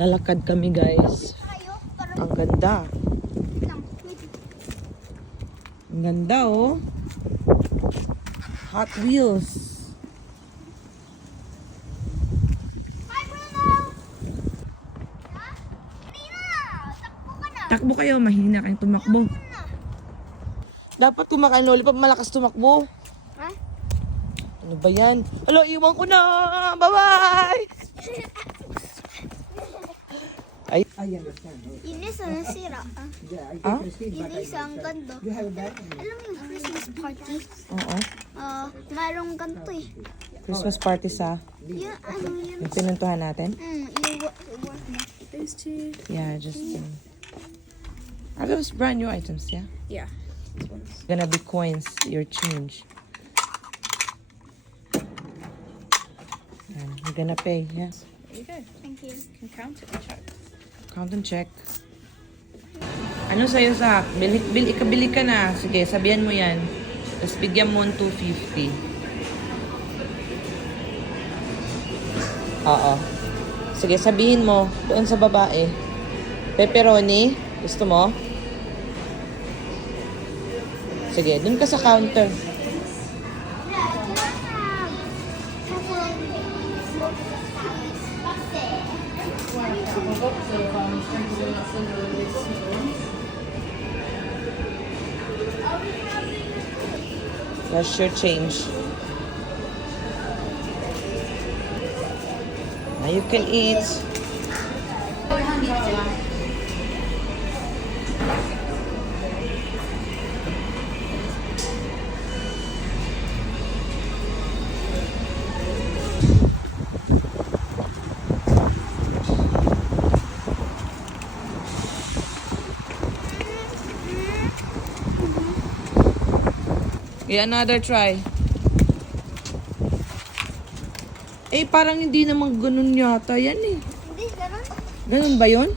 Lalakad kami guys. Ang ganda. Ang ganda oh. Hot Wheels. Takbo kayo, mahina kayong tumakbo. Dapat kumakain lollipop, malakas tumakbo. Ha? Ano ba yan? Alo, iwan ko na! Bye-bye! Ay, Inis ang nasira. ah? Inis ang ganda. Alam mo yung Christmas party? Oo. Mayroong ganito eh. Christmas party sa Yung ano yun? yung pinuntuhan natin. Yung work mo. Yeah, just are those brand new items, yeah? Yeah. Gonna be coins, your change. And you're gonna pay, yes. There you go. Thank you. You can count it and check. Count and check. Ano sa'yo, Zach? Ikabili ka na. Sige, sabihan mo yan. Tapos bigyan mo ng 250. Oo. Sige, sabihin mo. Doon sa babae. Pepperoni. Gusto mo? Sige, doon ka sa counter. That's your change. Now you can eat. Yeah, another try. Eh, parang hindi naman ganun yata yan eh. Hindi, ganun. Ganun ba yun?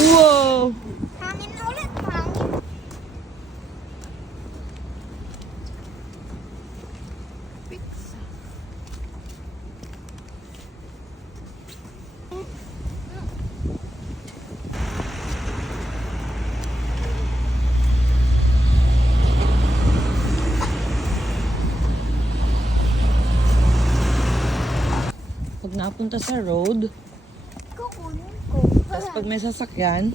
Wow! Hangin na ulit. Hangin. Pag napunta sa road, Kukunin ko. tapos pag may sasakyan,